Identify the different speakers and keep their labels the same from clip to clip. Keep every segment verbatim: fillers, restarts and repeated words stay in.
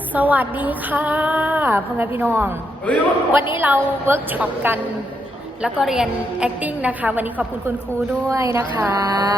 Speaker 1: สวัสดีค่ะพ่อแม่พี่น้องวันนี้เราเวิร์กช็อปกันแล้วก็เรียน acting นะคะวันนี้ขอบคุณคุณครูด้วยนะคะ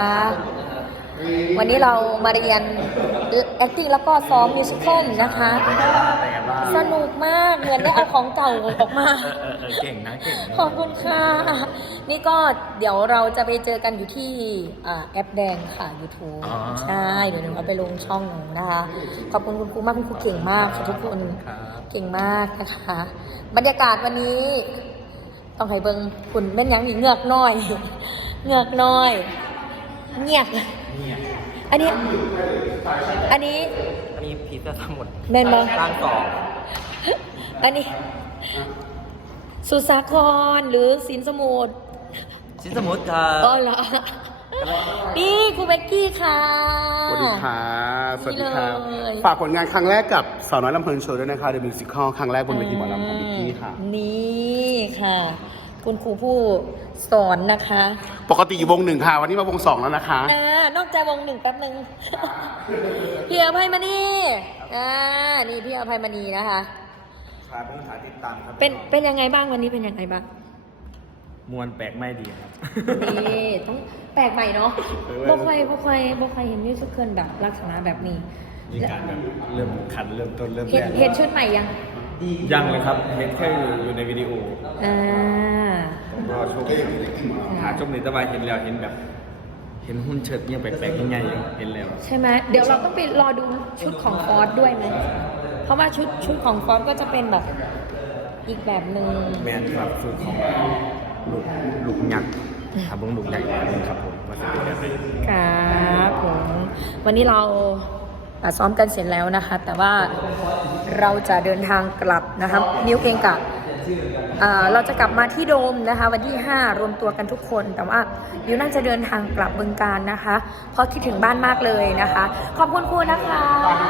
Speaker 1: วันนี้เรามาเรียน acting แล้วก็ซ้อม musical นะคะสนุกมากเหมือนได้เอาของเก่าออกมา
Speaker 2: เก่งนะเก่ง
Speaker 1: ขอบคุณค่ะนี่ก็เดี๋ยวเราจะไปเจอกันอยู่ที่แอปแดงค่ะ YouTube ใช่เดี๋ยวหนูเอาไปลงช่องหนูนะคะขอบคุณคุณครูมากคุณครูเก่งมากค่ะทุกคนเก่งมากนะคะบรรยากาศวันนี้ต้องให้เบิ่งคุณแม่นยังมีเงือกน้อยเงือกน้อยเงียบอันนี้อันนี้
Speaker 2: อันนี้พีซทั้งหมด
Speaker 1: แม่นบ่
Speaker 2: ตั้งสอง
Speaker 1: อันนี้สุสาครหรือสินสมุทร
Speaker 2: สินสมุทรค่ะ
Speaker 1: อ๋อเหรอนี่ครูเบกกี้ค่ะ
Speaker 3: สวัสดีค่ะสวัสดีค่ะฝากผลงานครั้งแรกกับสาวน้อยลำเพลินโชว์ด้วยนะคะ The Musical ครั้งแรกบนเวทีหมอลำของเบกกี้ค่ะ
Speaker 1: นี่ค่ะคุณครูผู้สอนนะคะ
Speaker 3: ปกติอยู่วงหนึ่งค่ะวันนี้มาวงสองแล้วนะคะ
Speaker 1: อ่านอกจากวงหนึ่งแป๊บนึงพี่อภัยมณีอ่านี่พี่อภัยมณีนะคะ
Speaker 2: ครับผมถ่ายติดตามครับ
Speaker 1: เป็นเป็นยังไงบ้างวันนี้เป็นยังไงบ้าง
Speaker 2: มวนแปลกไม่ดีครับ
Speaker 1: นี่ต้องแปลกใหม่เนาะบ่ค่อยบ่ค่อยบ่ค่อยเห็นมิวสิคลแบบลักษณะแบบนี้
Speaker 2: มีการแบบเริ่มขันเริ่มต้นเริ่ม
Speaker 1: เห็นเห็นชุดใหม่ยัง
Speaker 2: ยังเลยครับเห็นแค่อยู่ในวิดีโอ
Speaker 1: อ่าร
Speaker 2: อชมหาชมในตะวันเห็นแล้วเห็นแบบเห็นหุ่นเชิดยังแปลกๆยังไงเห็นแล้ว
Speaker 1: ใช่ไหมเดี๋ยวเราต้องไปรอดูชุดของฟอสด้วยไหมเพราะว่าชุดชุดของฟอสก็จะเป็นแบบอีกแบบหนึ่ง
Speaker 2: แมนครับชุดของลูกลูกยักษ์ครับผมลูกใหญ่ครับผมว่าจะเป็นแบบไหน
Speaker 1: ครับผมวันนี้เราซ้อมกันเสร็จแล้วนะคะแต่ว่าเราจะเดินทางกลับนะคะนิ้วเองกับเราจะกลับมาที่โดมนะคะวันที่ห้ารวมตัวกันทุกคนแต่ว่านิ้วน่าจะเดินทางกลับบึงกาฬนะคะเพราะคิดถึงบ้านมากเลยนะคะขอบคุณครูนะคะ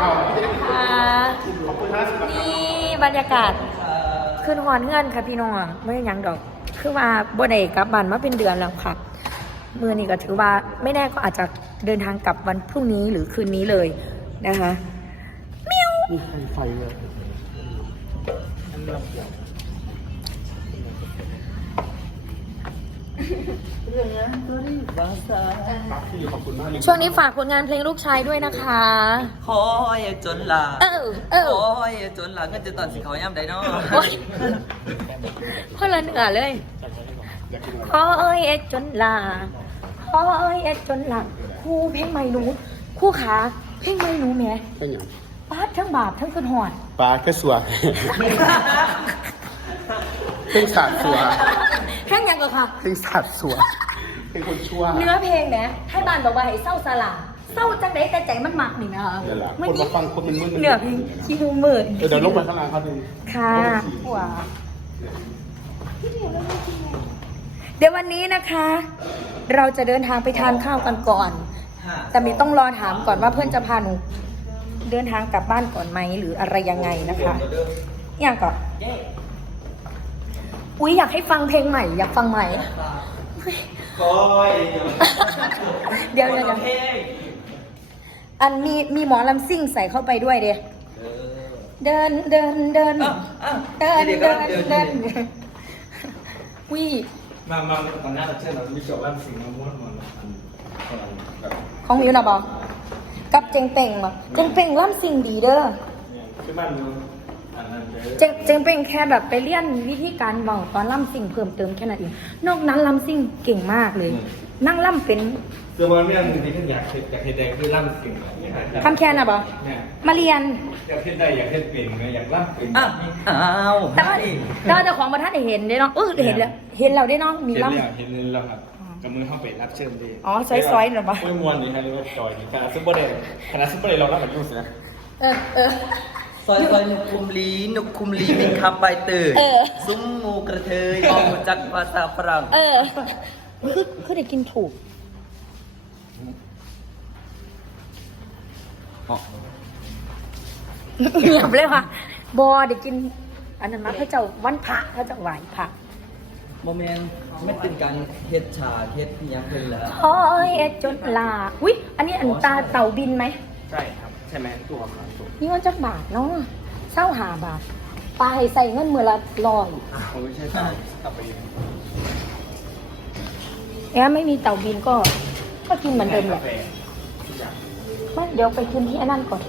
Speaker 1: นี่บรรยากาศขึ้นหอนเงื่อนค่ะพี่น้องไม่ยังดอกคือว่าบ่ได้กลับบ้านมาเป็นเดือนแล้วค่ะมือนี้ก็ถือว่าไม่แน่ก็อาจจะเดินทางกลับวันพรุ่งนี้หรือคืนนี้เลยนะคะเมียว
Speaker 3: มีไฟเลย
Speaker 1: ช่วงนี้ฝากผลงานเพลงลูกชายด้วยนะคะ
Speaker 2: คอยจนลา
Speaker 1: เออเออ
Speaker 2: คอยจนลาเงินจะตอนสิเขาย่ำได้เนาะ
Speaker 1: พ่อละเหนือเลยคอยจนลาคอยจนลาคู่เพลงใหม่หนูคู่ขาเพลงใหม่หนูแม่
Speaker 3: เป็นยัง
Speaker 1: ปาดทั้งบาปทั้งขึ้นหอด
Speaker 3: ปาดก็สวยเพลงสาดสัว
Speaker 1: เพลงยังก็ค่ะ
Speaker 3: เพลงสาดสัวเป็นคนชั่ว
Speaker 1: เนื้อเพลงนะให้บ้านบอกว่าให้เศร้าสลาเศร้าจังไดแต่ใจมันหมักนี่นะคะ
Speaker 3: คนมาฟังคนมันมืด
Speaker 1: เนื้อเพลงคิวมืด
Speaker 3: เดี๋ยวลงไปข้างล่างเขาดู
Speaker 1: ค่ะว้าเดี๋ยววันนี้นะคะ เราจะเดินทางไปทานข้าวกันก่อนแต่มีต้องรอถามก่อนว่าเพื่อนจะพาหนูเดินทางกลับบ้านก่อนไหมหรืออะไรยังไงนะคะอย่างก่อนอุ๊ยอยากให้ฟังเพลงใหม่อยากฟังใหม่เดี๋ยวเดี๋ยวอันมีมีหมอลำซิ่งใส่เข้าไปด้วยเดียเดินเดินเดินเดินเดินเดินวิ
Speaker 2: มามาตอนหน้าเราเชื่อเราจะมีโจทย์ลำซิ่งมาม้วนมัน
Speaker 1: ของมิวนะบอกกับเจงเป่งมาเจงเป่งล่ำซิ่งดีเด้อ
Speaker 2: ที่บ้านมิว
Speaker 1: เจงเจงเป่งแค่แบบไปเรียนวิธีการเบาตอนล่ำซิ่งเพิ่มเติมแค่นั้นเองนอกนั้นล่ำซิ่งเก่งมากเลยนั่งล่ำเป็น
Speaker 2: เสื้อบอลไม่เอาจริงๆท่านอยากอยากเห็นแดงคือล่ำซิ่ง
Speaker 1: คำแค่น่ะบอมาเรียน
Speaker 2: อยากเห็นได้อยากเห็นเป็นไงอยากล่ำเป็น
Speaker 1: อ้าวแต่ว่าแต่ว่าเจ้าของประทัดเห็นได้น้องเออเห็นแล้วเห็นเราได้น้องมีล่ำ
Speaker 2: เห็นแล้วครับกับมือเข้าไปรับเชื่อมดี
Speaker 1: อ๋อซอยๆหรอปะ
Speaker 2: ไม่มวนนี่ฮะเรียกว่าจอยนี่ขนาดซุปเปอร์เดย์ขนาดซุปเปอร์เดย์เรารับแบบยุ่งสินะ
Speaker 1: เออเออ
Speaker 2: ซอยซอยนุกคุมลีนุกคุมลีมิงคำใบเตยซุ้มงูกระเทยออกจากภาษาฝรั่ง
Speaker 1: เออคือคือได้กินถูกเหยียบเลยค่ะบอได้กินอันนั้นมาพระเจ้าวันพระพระเจ้าไหวพระ
Speaker 2: โมเมนต์ไม่เป็นการเฮ็ดฉาเฮ็ดยังเป็นแล้ว
Speaker 1: โอ้ยเอ็ดจนลาอุ้ยอันนี้อันตาเต่าบินไหม
Speaker 2: ใช่ครับใช่ไหมตัวครับ
Speaker 1: นี่มันจักบาทเนาะเศร้าหาบาทปลาให้ใส่เงินมือละร้อย
Speaker 3: ผมไม่ใช่ต่อต่อไปยัง
Speaker 1: แอบไม่มีเต่าบินก็ ก็กินเหมือนเดิมแหละไม่เดี๋ยวไปกินที่อันนั้นก่อน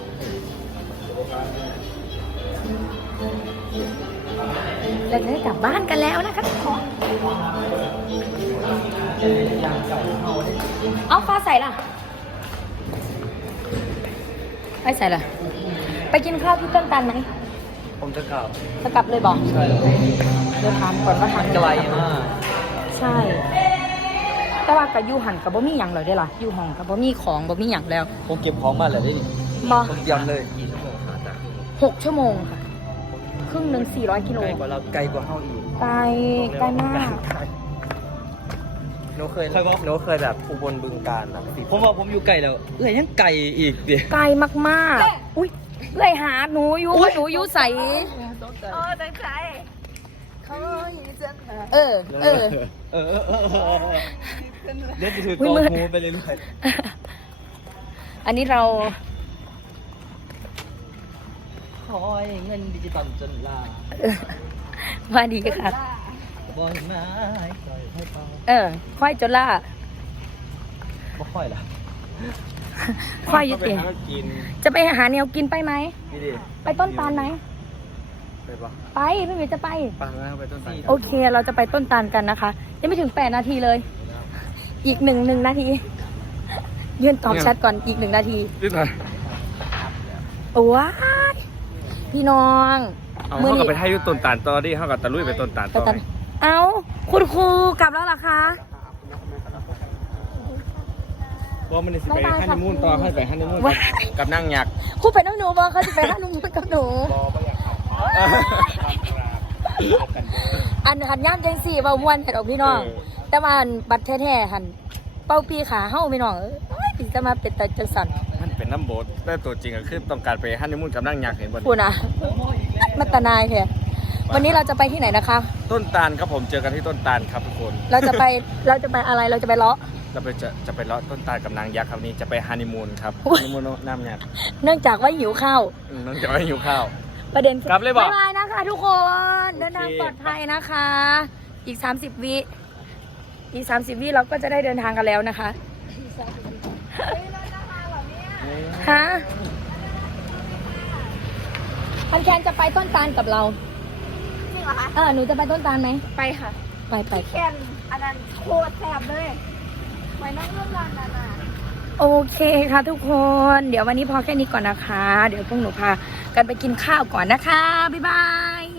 Speaker 1: เราจะได้กลับบ้านกันแล้วนะคะทุกคนเอาฟ้าใส่ล่ะไม่ใส่ล่ะ ไปกินข้าวที่ต้นตาลไหม
Speaker 2: ผมจะกลับ
Speaker 1: จะกลับเลยบอก
Speaker 2: ใช่
Speaker 1: เดี๋ยวถามก่อนว่าทาง
Speaker 2: ไกลมาก
Speaker 1: ใช่ แต่ว่ากับยูหันกับบ่มีหยังเลยได้ล่ะยูห้องกับบ่มีของบ่มีหยังแล้ว
Speaker 2: ผมเก็บของมาแล้วได้ดิ
Speaker 1: บ่
Speaker 2: ผมเตรียมเลยกี่ชั่วโมงหาจาก
Speaker 1: หกชั่วโมงค่ะ ครึ่งหนึ่งสี่ร้อยกิโล
Speaker 2: ไกลกว่าเราไกลกว่าเฮาอีก
Speaker 1: ไกลไกลมาก
Speaker 2: หนูเคยหนูเคยแบบอุบลบึงการนะผมว่าผมอยู่ไกลแล้วเอ้ยยังไกลอีกดิ
Speaker 1: ไกลมากๆ อุ้ยเลยหาหนูอยู่หนูอยู่ใส
Speaker 4: เออใจใจเขาอยู่เจนนะ
Speaker 1: เออ เออ
Speaker 2: เออเออเออเออเล่นไปถือก
Speaker 1: อุ๊ย
Speaker 2: อง
Speaker 1: มืด
Speaker 2: หูไปเรื่อย
Speaker 1: อันนี้เรา
Speaker 2: ๆคอยเงินดิจิตอลจนลา
Speaker 1: ว่าดีค่ะ
Speaker 2: บอลไม้ปล่อยให้เปล่า
Speaker 1: เออ ควายจนล่า
Speaker 2: บ่ค่อยละ
Speaker 1: ควายอยุติ
Speaker 3: กิน
Speaker 1: จะไปหาแนวกินไปไหม
Speaker 2: พี่ดิ
Speaker 1: ไปต้นตาลไหม
Speaker 3: ไปปะ
Speaker 1: ไปไม่มีจะไป
Speaker 3: ปังแล้วไปต้นสาย
Speaker 1: โอเค เราจะไปต้นตาลกันนะคะ ยังไม่ถึงแปดนาทีเลย อีกหนึ่งหนึ่งนาที ยืนตอบแชทก่อนอีกหนึ่งนาที
Speaker 3: นี่ไง
Speaker 1: โอ้ว้ายพี่น้อง
Speaker 3: เอาเขากับไปให้ยุต้นตาลต่อดิเขากับตะลุยไปต้นตาล
Speaker 1: ไป
Speaker 3: ต่อ
Speaker 1: ตันเอาคุณครูกลับแล้วเหรอคะ
Speaker 3: ว่ามันจะไปฮันนีมูนต่อให้ไปฮันนีมูนกับนั่งยักษ์
Speaker 1: ครูไปน้องหนูบอกเขาจะไปห้านุ่มกับหนู อันหันย่ามจังสี่เบามวนเห็ดออกพี่น้อง แต่ว่าอันบัตรแท้ๆหันเป้าปีขาเฮ้าพี่น้องเอ้ยปีจะมาเป็นตาจังสัน
Speaker 3: มันเป็นน้ำโบดแต่ตัวจริงก็คือต้องการไปฮันนีมูนกับนั่งยักษ์เห็นบน
Speaker 1: คุณอะมัตตนายแท้วันนี้เราจะไปที่ไหนนะคะ
Speaker 3: ต้นตาลครับผมเจอกันที่ต้นตาลครับทุกคน
Speaker 1: เราจะไปเราจะไปอะไรเราจะไปเลาะ
Speaker 3: เราไปจะจะไปเลาะต้นตาลกับนางยักษ์ครับนี้จะไปฮันนีมูนครับ
Speaker 1: อุ๊
Speaker 3: ฮั
Speaker 1: ย
Speaker 3: นนีมูนน้ำยักษ์
Speaker 1: เนื่องจากว่าหิวข้าว
Speaker 3: อืมน้องจะไม่หิวข้าว
Speaker 1: ประเด็น
Speaker 3: กลับเลยบอก
Speaker 1: บ๊ายบายนะคะทุกคน เดินทางปลอดภัยนะคะ อีกสามสิบวิ อีกสามสิบวิเราก็จะได้เดินทางกันแล้วนะคะฮะพันแคนจะไปต้นตาลกับเรา
Speaker 4: จริงเหรอคะ
Speaker 1: เออ หนูจะไปต้นตาลไหม
Speaker 4: ไปค่ะ
Speaker 1: ไปไป
Speaker 4: แค่นอันนั้นโคตรแซ่บเลยไว้นั่งเรื่องร้านนั้นอ่ะ
Speaker 1: โอเคค่ะทุกคน เดี๋ยววันนี้พอแค่นี้ก่อนนะคะ เดี๋ยวพวกหนูพากันไปกินข้าวก่อนนะคะ บ๊ายบาย